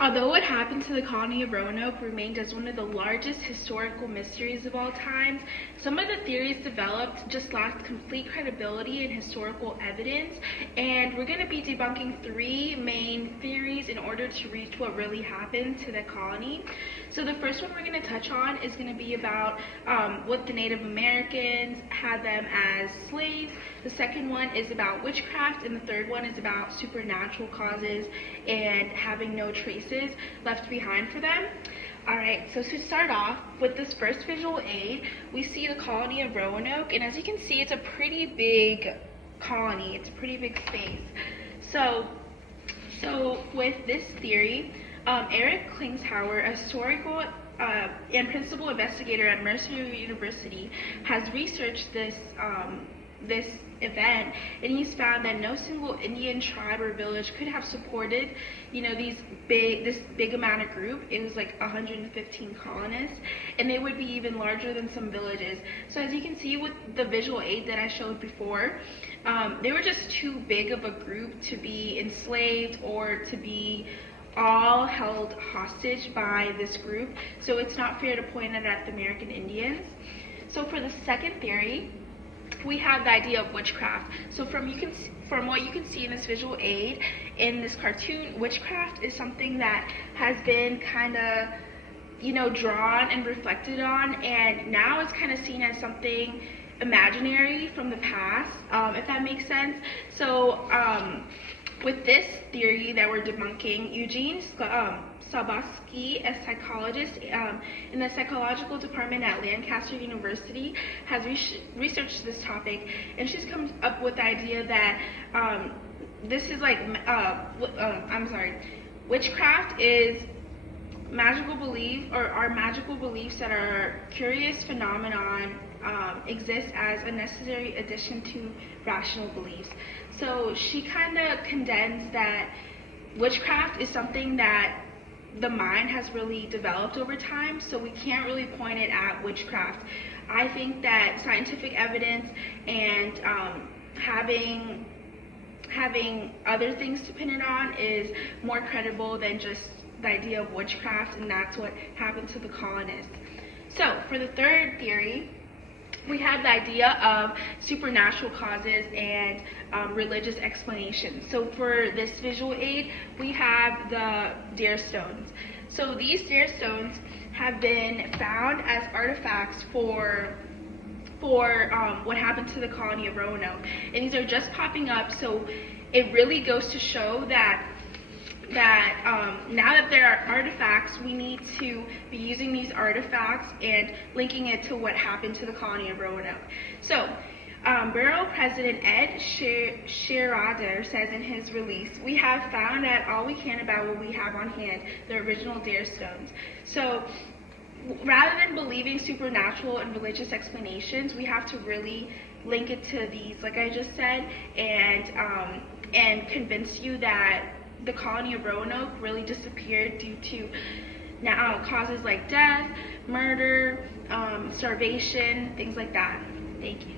Although what happened to the colony of Roanoke remained as one of the largest historical mysteries of all time, some of the theories developed just lacked complete credibility and historical evidence, and we're going to be debunking 3 main theories in order to reach what really happened to the colony. So the first one we're going to touch on is going to be about what the Native Americans had them as slaves. The second one is about witchcraft, and the third one is about supernatural causes and having no traces left behind for them. Alright, so to start off with this first visual aid, we see the colony of Roanoke, and as you can see, it's a pretty big colony. It's a pretty big space. So with this theory, Eric Klingshauer, a historical and principal investigator at Mercer University, has researched this event, and he's found that no single Indian tribe or village could have supported, this big amount of group. It was like 115 colonists, and they would be even larger than some villages. So as you can see with the visual aid that I showed before, they were just too big of a group to be enslaved or to be all held hostage by this group. So it's not fair to point it at the American Indians. So for the second theory, we have the idea of witchcraft. So from what you can see in this visual aid, in this cartoon, witchcraft is something that has been kind of, drawn and reflected on, and now it's kind of seen as something imaginary from the past, if that makes sense. So with this theory that we're debunking, Eugene Sabosky, a psychologist in the psychological department at Lancaster University, has researched this topic, and she's come up with the idea that this is like, witchcraft is magical belief, or are magical beliefs that are curious phenomenon exist as a necessary addition to rational beliefs. So she kind of condensed that witchcraft is something that the mind has really developed over time, so we can't really point it at witchcraft. I think that scientific evidence and having other things to pin it on is more credible than just the idea of witchcraft, and that's what happened to the colonists. So for the third theory, we have the idea of supernatural causes and religious explanations. So for this visual aid, we have the deer stones. So these deer stones have been found as artifacts for what happened to the colony of Roanoke, and these are just popping up. So it really goes to show that now that there are artifacts, we need to be using these artifacts and linking it to what happened to the colony of Roanoke. So Bureau President Ed Schrader says in his release, "We have found out all we can about what we have on hand, the original deer stones." So rather than believing supernatural and religious explanations, we have to really link it to these, like I just said, and convince you that the colony of Roanoke really disappeared due to causes like death, murder, starvation, things like that. Thank you.